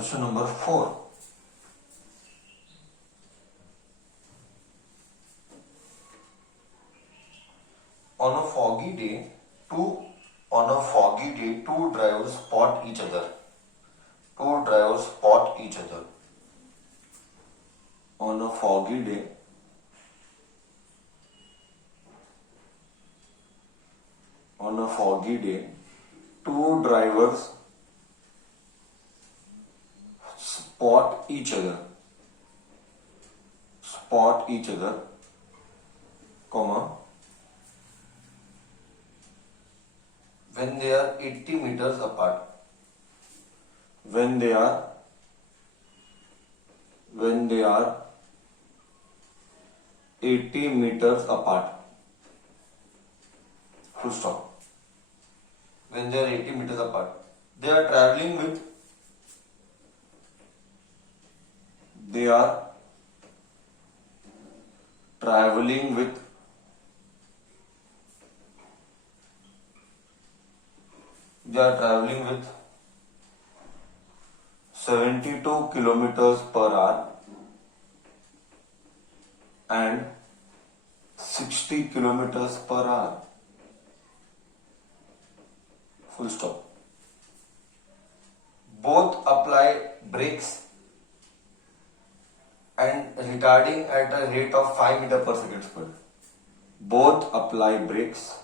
Question number 4. On a foggy day, two drivers spot each other. Two drivers spot each other. On a foggy day, two drivers spot each other, comma, when they are 80 meters apart. When they are 80 meters apart. Full stop. When they are 80 meters apart, they are traveling with they are traveling with 72 kilometers per hour and 60 kilometers per hour. Full stop. Both apply brakes and retarding at a rate of 5 meters per second square. Both apply brakes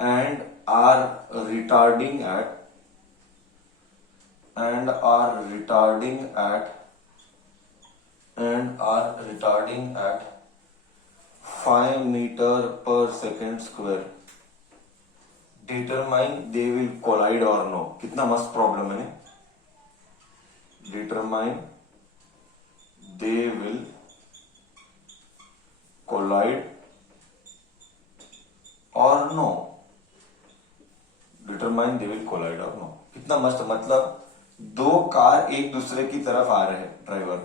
and are retarding at 5 meter per second square. Determine they will collide or no. कितना मस्त problem है. Determine they will collide or no. Determine they will collide or no. कितना मस्त. मतलब दो car एक दूसरे की तरफ आ रहे हैं ड्राइवर,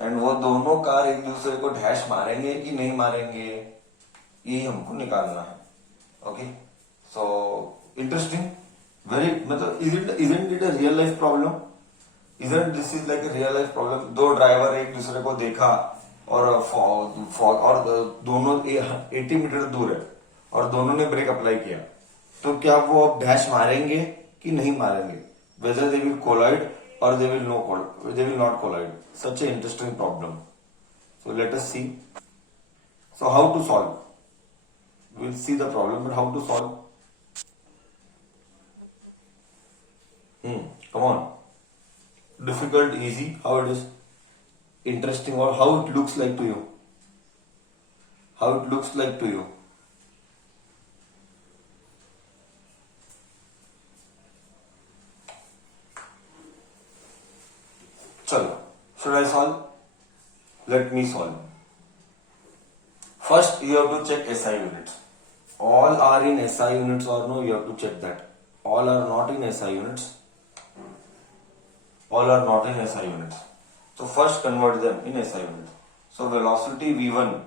एंड वो दोनों कार एक दूसरे को डैश मारेंगे कि नहीं मारेंगे, ये हमको निकालना है. Okay, so interesting, very. मतलब isn't it a real life problem? Isn't this is like a real life problem? दो ड्राइवर एक दूसरे को देखा और दोनों 80 मीटर दूर है और दोनों ने ब्रेक अप्लाई किया, तो क्या वो अब डैश मारेंगे कि नहीं मारेंगे? Whether they will collide or they will not collide. Such an interesting problem. So let us see. So how to solve? We will see the problem, but how to solve? Come on. Difficult, easy, how it is? Interesting, or how it looks like to you? How it looks like to you? Chalo, should I solve? Let me solve. First, you have to check SI units. All are in SI units or no, you have to check that. All are not in SI units. So first convert them in SI units. So velocity V1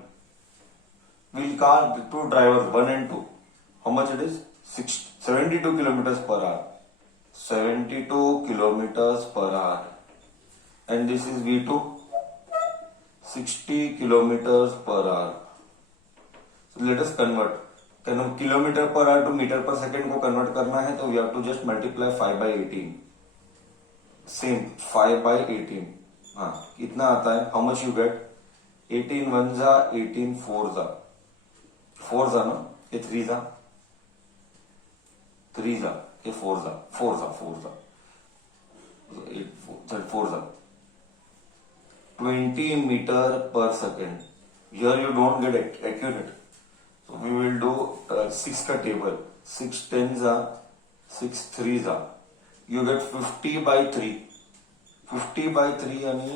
will car two drivers 1 and 2. How much it is? 72 kilometers per hour. 72 kilometers per hour. And this is V2, 60 kilometers per hour. So let us convert. Kilometre per hour to metre per second को convert करना है, तो we have to just multiply 5/18. Same 5/18. हाँ, कितना आता है? How much you get? 18 1 जा 18 4 जा 4 जा ना, ये 3 जा 3 जा, ये 4 जा 4 जा 4 जा 4 जा 20 meter per second. Here you don't get accurate. So we will do 6 का table. 6 10s are 6 3s are. You get 50/3. 50/3 यानी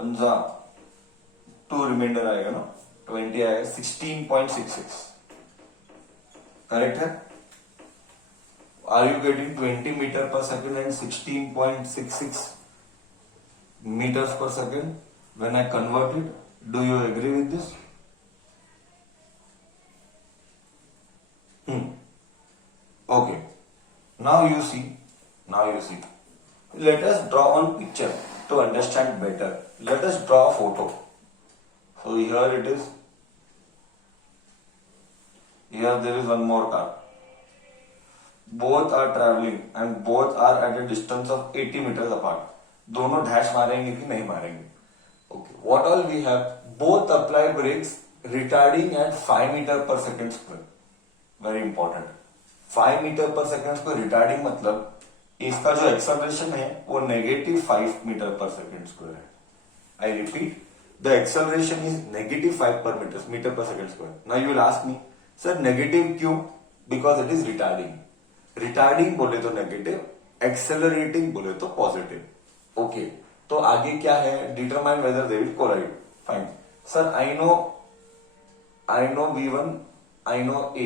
1 जा 2 रिमाइंडर आएगा ना, 20 आएगा. 16.66. करेक्ट है? Are you getting 20 meter per second and 16.66 meters per second when I convert it? Do you agree with this? Okay. Now you see. Let us draw one picture to understand better. Let us draw a photo. So here it is. Here there is one more car. Both are traveling and both are at a distance of 80 meters apart. दोनों dash मारेंगे कि नहीं मारेंगे? Okay. What all we have? Both apply brakes retarding at 5 meter per second square. Very important. 5 meter per second square retarding मतलब इसका जो acceleration है वो -5 मीटर पर सेकेंड स्क्वायर है. I repeat, the acceleration is -5 metre per second square. Now you will ask me, sir negative क्यों? Because it is retarding. Retarding बोले तो negative, accelerating बोले तो पॉजिटिव. ओके, तो आगे क्या है? Determine whether they will collide. Fine sir, I know V1, I know A.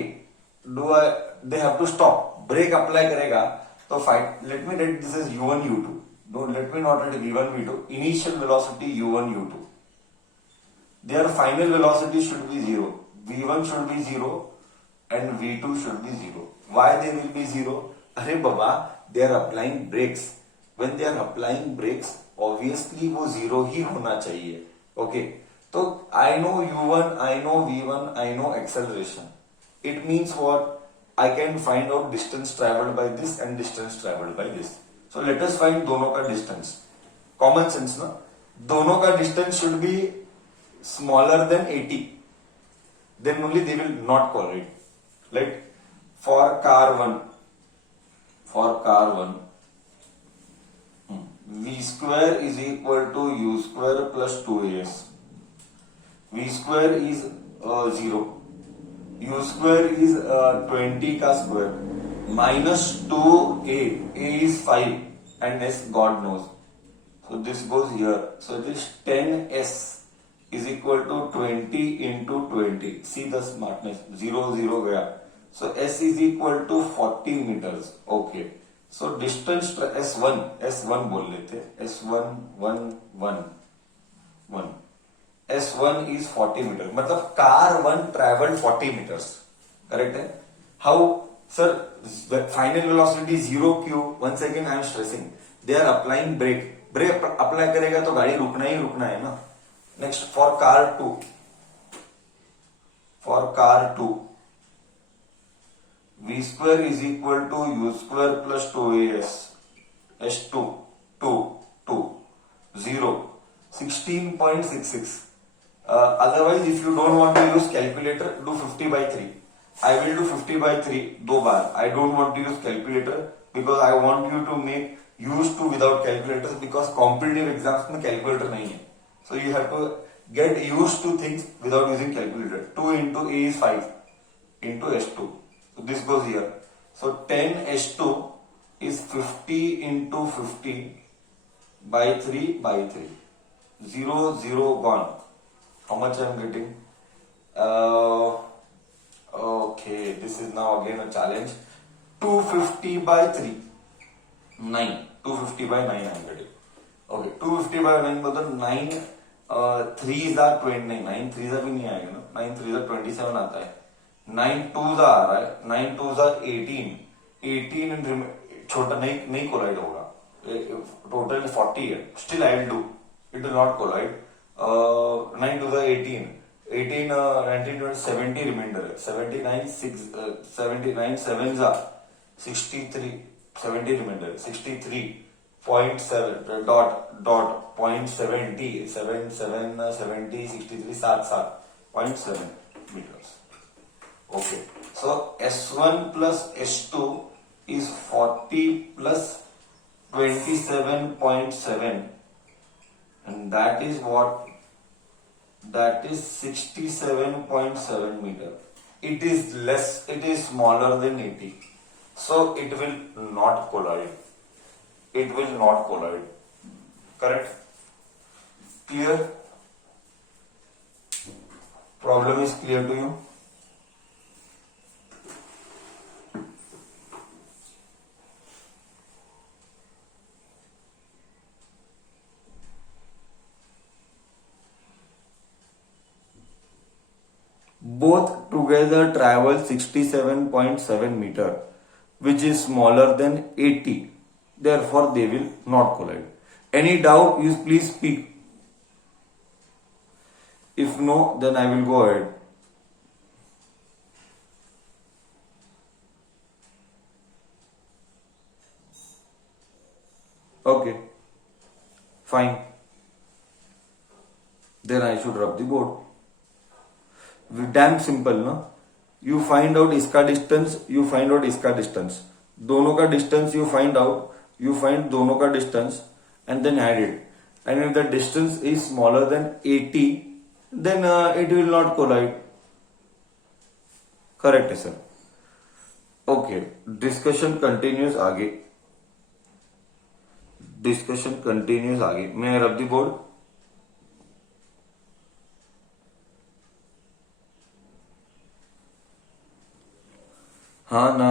They have to stop. Brake apply करेगा तो fine. Let me write this is U1 U2. Don't let me not write V1 V2. Initial velocity U1 U2. Their final velocity should be 0. V1 should be 0 and V2 should be 0. Why they will be 0? अरे बाबा, they are applying brakes. When they are applying brakes, obviously वो 0 ही होना चाहिए. Okay. तो I know U1, I know V1, I know acceleration. It means what? I can find out distance traveled by this and distance traveled by this. So let us find दोनों का distance. Common sense ना? दोनों का distance should be smaller than 80. Then only they will not collide. Like for car 1, V square is equal to U square plus 2AS. V square is 0. U square is 20 का square. Minus 2A. A is 5 and S God knows. So this goes here. So it is 10S is equal to 20 into 20. See the smartness. 0 0 गया. So S is equal to 40 meters. Okay. So distance S1 बोल लेते. S1 1 1 1. S1 is 40 meters. मतलब car 1 traveled 40 meters. Correct है? How? Sir, the final velocity is 0 Q. Once again I am stressing. They are applying brake. Brake apply करेगा तो गाड़ी रुकना ही रुकना है ना. Next for car 2. V square is equal to U square plus 2AS. S2 2 0 16.66. Otherwise, if you don't want to use calculator, do 50 by 3. I will do 50 by 3 दो बार. I don't want to use calculator because I want you to make used to without calculators because competitive exams में calculator नहीं है. So you have to get used to things without using calculator. 2 into A is 5 into S2. So this goes here. So 10 S2 is 50 into 50 by 3 by 3. 0 0 gone. How much I am getting? Okay, this is now again a challenge. 250 by 3. 9. 250 by 9 I am getting. Okay, 250 by 9 मतलब 9 3s are 20. 9 3s भी नहीं आएगा ना. 9 3s are 27 आता है. 9 2s आ रहा है. 9 2s are 18. 18 छोटा नहीं कोलाइड होगा. टोटल 40 है. Still I will do. It will not collide. 9 to the 18. 18 19 to 70 remainder. 79 6 79 7s are 63. 70 remainder. 63.7 dot point 70 7 7 70 63 7 0.7 meters. Okay. So S1 plus S2 is 40 plus 27.7. And that is what? That is 67.7 meter. It is less, it is smaller than 80. So it will not collide. It will not collide. Correct? Clear? Problem is clear to you? Both together travel 67.7 meter. which is smaller than 80. Therefore, they will not collide. Any doubt, you please speak. If no, then I will go ahead. Okay, fine. Then I should rub the board. Damn simple, no? You find out इसका distance, you find out इसका distance. दोनों का distance you find out, you find दोनों का distance and then add it. And if the distance is smaller than 80, then it will not collide. Correct है sir. Okay, discussion continues आगे. Discussion continues आगे. May I rub the board? हाँ ना.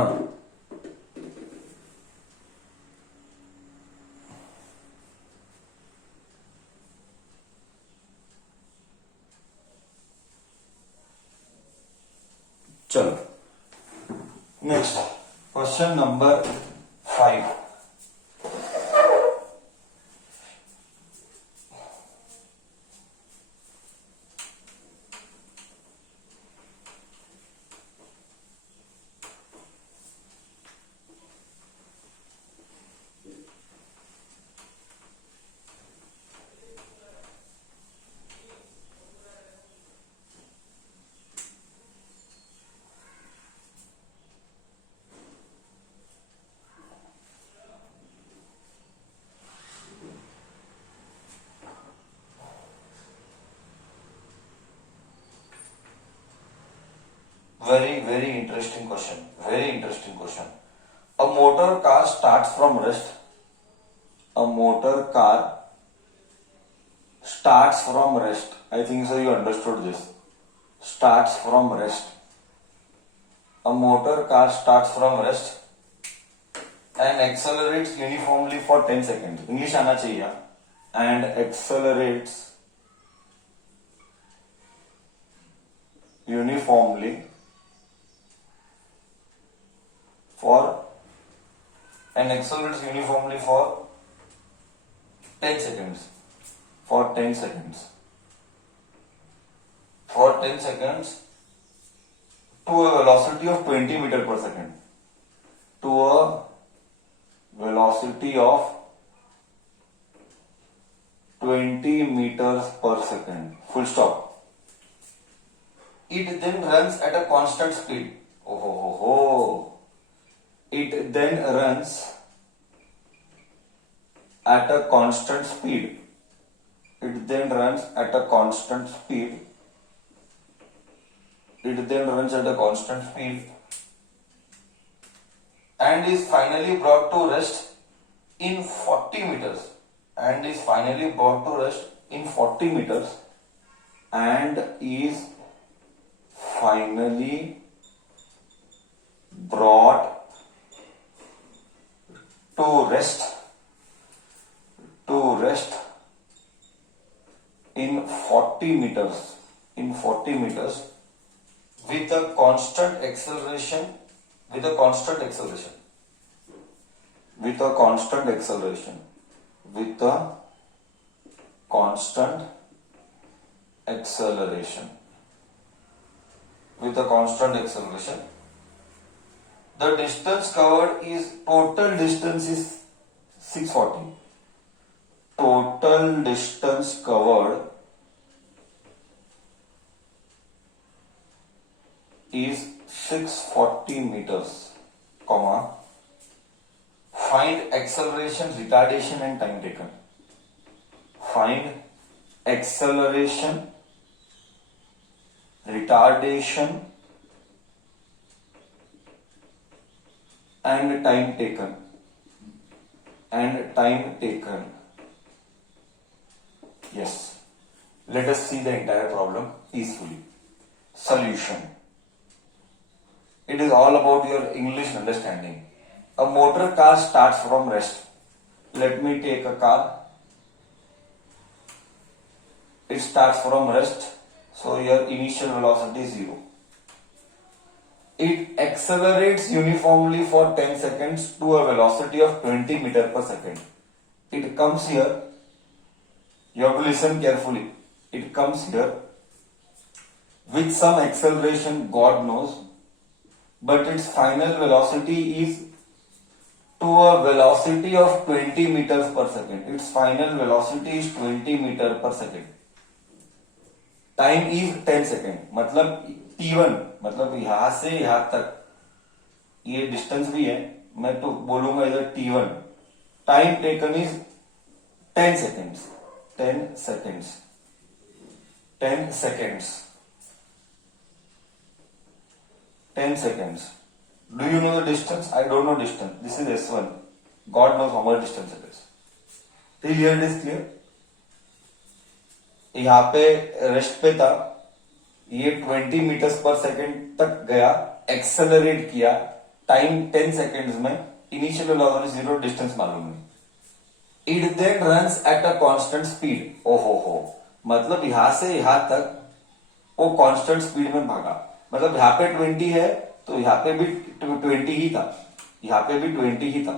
चलो next question number 5. Very interesting question. Very interesting question. A motor car starts from rest. A motor car starts from rest. I think so you understood this. Starts from rest. A motor car starts from rest and accelerates uniformly for 10 seconds. English आना चाहिए. And accelerates uniformly for 10 seconds. For 10 seconds to a velocity of 20 meter per second. To a velocity of 20 meters per second. Full stop. It then runs at a constant speed. It then runs at a constant speed. It then runs at a constant speed. And is finally brought to rest in 40 meters. And is finally brought to rest in 40 meters. And is finally brought to rest in 40 meters with a constant acceleration with a constant acceleration with a constant acceleration with a constant acceleration the distance covered is total distance is 640. Total distance covered is 640 meters, comma. Find acceleration, retardation and time taken. Find acceleration, retardation and time taken. Yes. Let us see the entire problem peacefully. Solution. It is all about your English understanding. A motor car starts from rest. Let me take a car. It starts from rest. So your initial velocity is 0. It accelerates uniformly for 10 seconds to a velocity of 20 meter per second. It comes here. You have to listen carefully. It comes here with some acceleration, God knows, but its final velocity is to a velocity of 20 meters per second. Its final velocity is 20 meter per second. Time is 10 second. मतलब t1, मतलब यहां से यहां तक ये distance भी है, मैं तो बोलूंगा इधर t1. Time taken is 10 seconds. 10 seconds. 10 seconds. 10 seconds. Do you know the distance? I don't know distance. This is S1. God knows how much distance it is. Till here it is clear. यहाँ पे rest पे था, ये 20 metres पर second तक गया, accelerate किया, time 10 seconds में, इनिशियल वेलोसिटी 0, डिस्टेंस मालूम नहीं. It then runs at a constant speed. ओहो, मतलब यहां से यहां तक वो कांस्टेंट स्पीड में भागा. मतलब यहाँ पे 20 है तो यहाँ पे भी 20 ही था, यहाँ पे भी 20 ही था.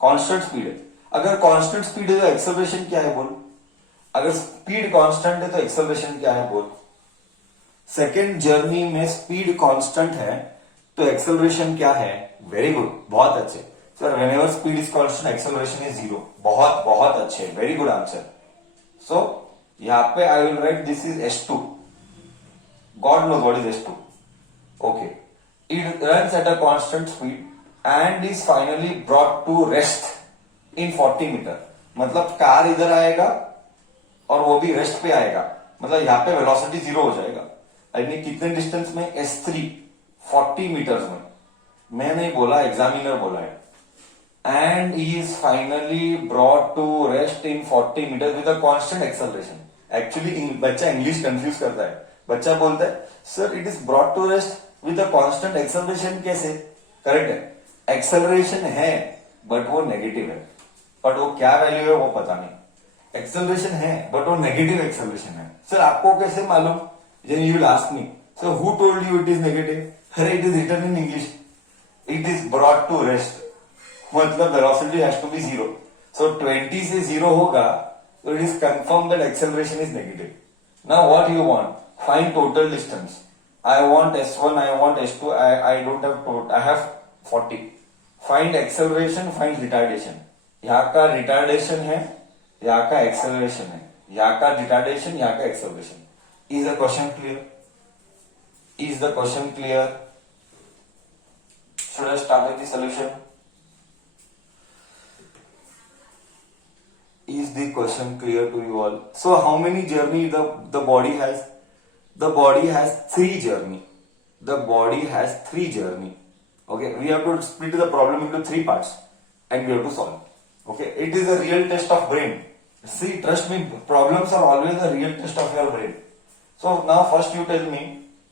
कांस्टेंट स्पीड है. अगर कांस्टेंट स्पीड है तो एक्सेलरेशन क्या है बोल. अगर स्पीड कांस्टेंट है तो एक्सेलरेशन क्या है बोल. सेकेंड जर्नी में स्पीड कांस्टेंट है तो एक्सेलरेशन क्या है. वेरी गुड, बहुत अच्छे sir. Whenever speed is constant acceleration is 0. बहुत बहुत अच्छे, वेरी गुड आंसर. सो यहां पे I will write this is S2. God knows what is S2. Okay, it runs at a constant speed and is finally brought to rest in 40 metre. मतलब car इधर आएगा और वो भी rest पे आएगा. मतलब यहाँ पे वेलोसिटी 0 हो जाएगा. यानी कितने डिस्टेंस में, S3, 40 मीटर्स में. मैं नहीं बोला, एग्जामिनर बोला है. And he is finally brought to rest in 40 metre with a constant acceleration. Actually बच्चा इंग्लिश कंफ्यूज करता है. बच्चा बोलता है sir it is brought to rest with a constant acceleration. कैसे? करेक्ट है, एक्सेलरेशन है बट वो नेगेटिव है. बट वो क्या वैल्यू है वो पता नहीं. एक्सेलरेशन है बट वो नेगेटिव एक्सेलरेशन है. सर आपको कैसे मालूम? Then you will ask me, so who told you it is negative? अरे it is written in English. It is brought to rest. मतलब velocity has to be 0. So 20 से 0 होगा तो it is confirmed that acceleration is negative. Now what you want? Find total distance. I want S1, I want S2, I don't have total, I have 40. Find acceleration, find retardation. यहाँ का retardation है, यहाँ का acceleration है. यहाँ का retardation, यहाँ का acceleration. Is the question clear? Is the question clear? Should I start with the solution? Is the question clear to you all? So how many journey the body has? The body has 3 journey. The body has 3 journey. Okay, we have to split the problem into 3 parts and we have to solve. Okay, it is a real test of brain. See, trust me, problems are always a real test of your brain. So now first you tell me,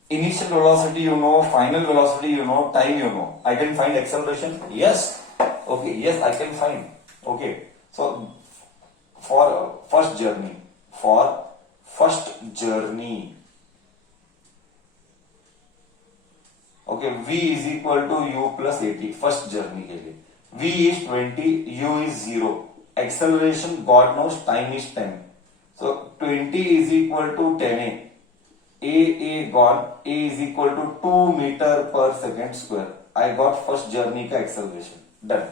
initial velocity you know, final velocity you know, time you know. I can find acceleration? Yes. Okay, yes I can find. Okay, so for first journey, okay, V is equal to U plus AT. First journey के लिए V is 20, U is 0. Acceleration God knows, time is 10. So 20 is equal to 10A. A gone. A is equal to 2 meter per second square. I got first journey का acceleration. Done.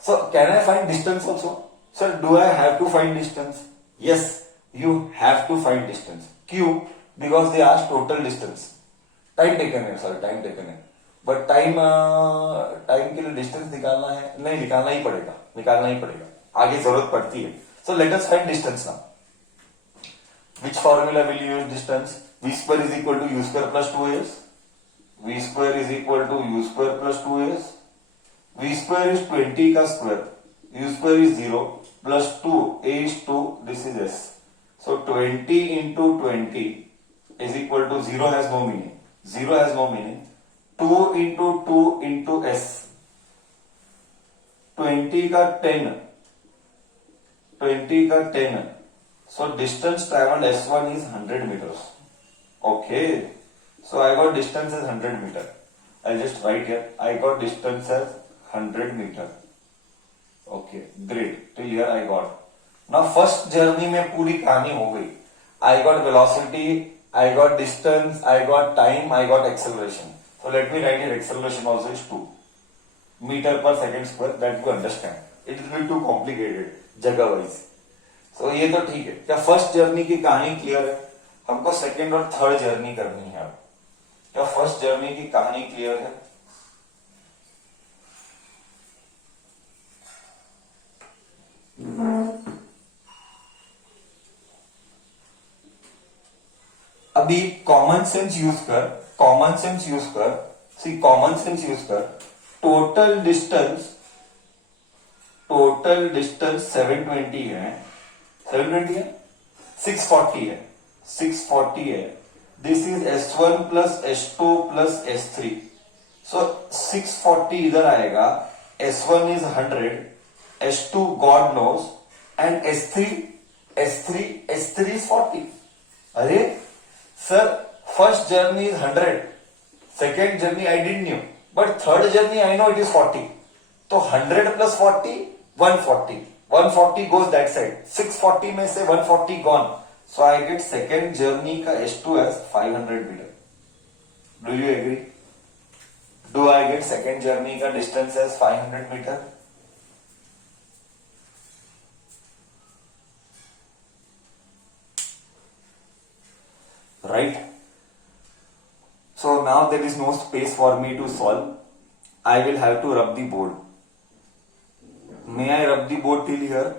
So can I find distance also? Sir, do I have to find distance? Yes, you have to find distance. Q, because they asked total distance. Time taken है sir, time taken है. But time के लिए distance निकालना है, नहीं निकालना ही पड़ेगा. आगे जरूरत पड़ती है. So let us find distance now. Which formula will you use distance? V square is equal to U square plus 2as. V square is equal to U square plus 2as. V square is 20 का square. U square is 0 plus 2. A is 2. This is S. So 20 into 20 is equal to 0 has no meaning. 0 has no meaning. 2 into 2 into S. 20 का 10. 20 का 10. So distance traveled S1 is 100 meters. Okay. So I got distance as 100 meter. I'll just write here. I got distance as 100 meter. Okay, great. Till here I got. Now first journey में पूरी कहानी हो गई. I got velocity, I got distance, I got time, I got acceleration. So let me write here acceleration also is 2 meter per second square. That you understand. It will be too complicated जगह wise. So ये तो ठीक है. क्या first journey की कहानी clear है? हमको सेकेंड और थर्ड जर्नी करनी है. अब क्या फर्स्ट जर्नी की कहानी क्लियर है? अभी कॉमन सेंस यूज कर, कॉमन सेंस यूज कर, सी कॉमन सेंस यूज कर. टोटल डिस्टेंस 720 है. 720 है, 640 है, 640 है. This is S1 plus S2 plus S3. So 640 इधर आएगा. S1 is 100, S2 god knows, and S3 is 40. अरे sir, first journey is 100, second journey I didn't knew, but third journey I know it is 40. तो 100 plus 40 140. 140 goes that side. 640 में से 140 gone. So I get second journey का S2 as 500 meter. Do you agree? Do I get second journey का distance as 500 meter? Right? So now there is no space for me to solve. I will have to rub the board. May I rub the board till here?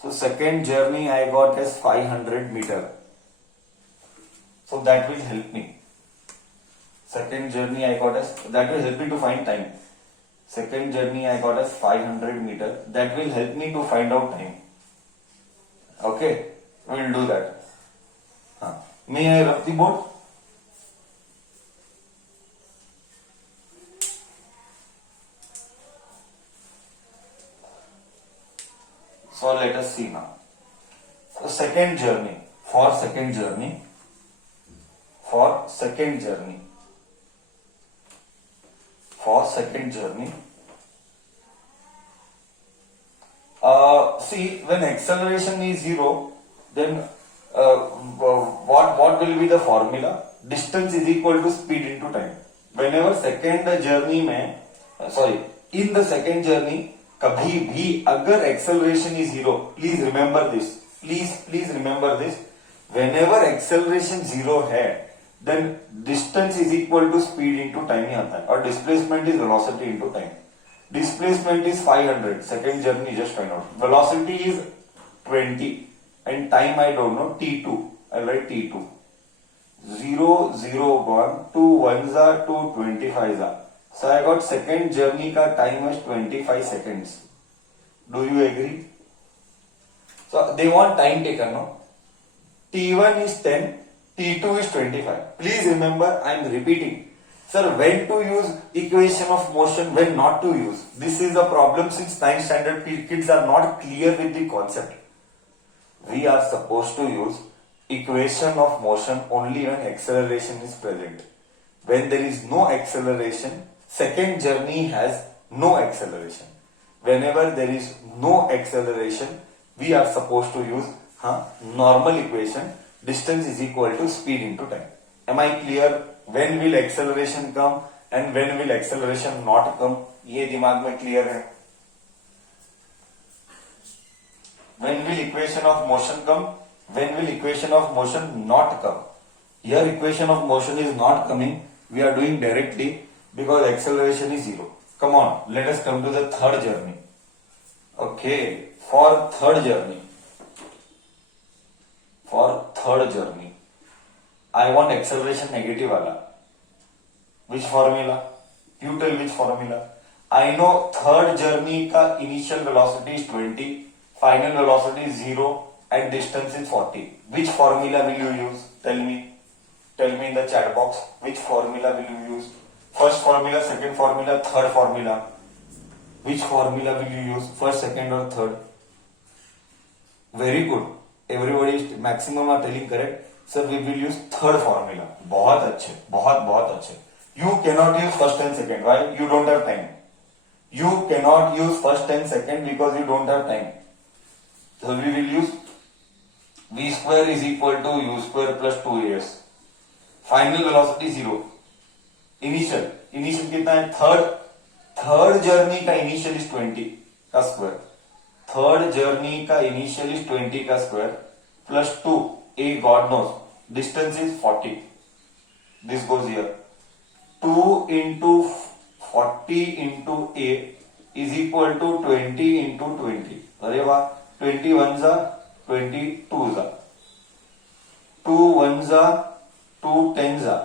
So second journey I got as 500 meter. So that will help me. Second journey I got as, that will help me to find time. Second journey I got as 500 meter. That will help me to find out time. Okay, we will do that. May I rub the board? So let us see now. So second journey, for second journey, see, when acceleration is 0, then what will be the formula? Distance is equal to speed into time. Whenever second journey में, in the second journey, कभी भी अगर acceleration is 0, please remember this, please remember this. Whenever acceleration 0 है, then distance is equal to speed into time ही आता है, और displacement is velocity into time. Displacement is 500, second journey just find out. Velocity is 20 and time I don't know, T2. I write T2. 0 0 1 2 1 जा 2 25 जा. So I got second journey का time as 25 seconds. Do you agree? So they want time taken, no? T1 is 10, T2 is 25. Please remember, I am repeating. Sir, when to use equation of motion, when not to use. This is the problem since 9th standard kids are not clear with the concept. We are supposed to use equation of motion only when acceleration is present. When there is no acceleration, second journey has no acceleration. Whenever there is no acceleration, we are supposed to use normal equation. Distance is equal to speed into time. Am I clear? When will acceleration come and when will acceleration not come? ये दिमाग में clear है? When will equation of motion come? When will equation of motion not come? Here equation of motion is not coming. We are doing directly because acceleration is 0. Come on, let us come to the third journey. Okay, for third journey, I want acceleration negative wala. Which formula? You tell which formula. I know third journey ka initial velocity is 20, final velocity is 0, and distance is 40. Which formula will you use? Tell me in the chat box. Which formula will you use? First formula, second formula, third formula. Which formula will you use? First, second or third? Very good. Everybody is maximum are telling correct. Sir, we will use third formula. बहुत अच्छे. You cannot use first and second. Why? You don't have time. You cannot use first and second because you don't have time. So we will use v square is equal to u square plus 2as. Final velocity 0. Initial कितना है? Third journey का initial is 20 का square. Third journey का initial is 20 का square plus 2 a God knows distance is 40. This goes here. 2 into 40 into a is equal to 20 into 20. अरे वाह, 20 ones are 20 twos are 2 ones are 2 tens are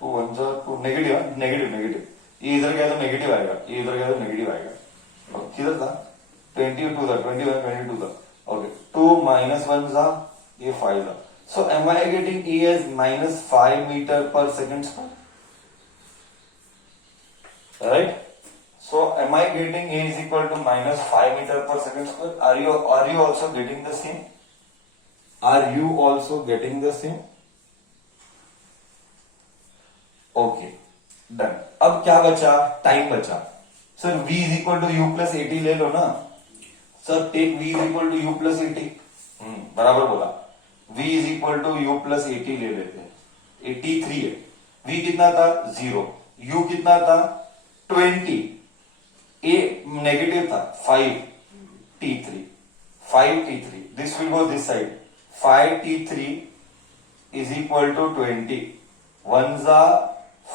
2 ones are 2 negative. ये इधर गया तो negative आएगा, ये इधर गया तो नेगेटिव आएगा. किधर था? 22 था, 21 22 था. ओके, 2 minus ones are ये 5 था. So am I getting E as minus 5 meter per second square? Right? So am I getting A is equal to minus 5 meter per second square? Are you also getting the same? Are you also getting the same? Okay, done. अब क्या बचा? Time बचा. Sir V is equal to U plus 80 ले लो ना. Sir take V is equal to U plus 80. बराबर बोला. V is equal to U plus 80 ले लेते हैं. 83 है. V कितना था? 0. U कितना था? 20. A नेगेटिव था 5 T3. 5 T3. This will go this side. 5 T3 is equal to 20. 1s are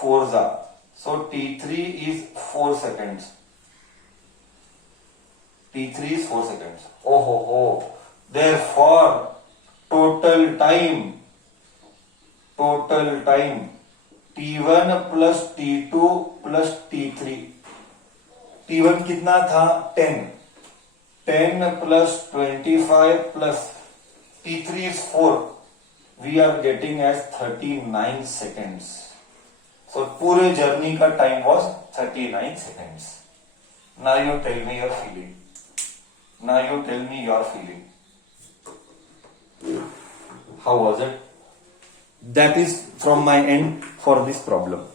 4s are. So T3 is 4 seconds. T3 is 4 seconds. Oh ho ho. Therefore, total time T1 plus T2 plus T3. T1 कितना था? 10. 10 plus 25 plus T3 is 4. We are getting as 39 seconds. So पूरे journey का time was 39 seconds. Now you tell me your feeling. How was it? That is from my end for this problem.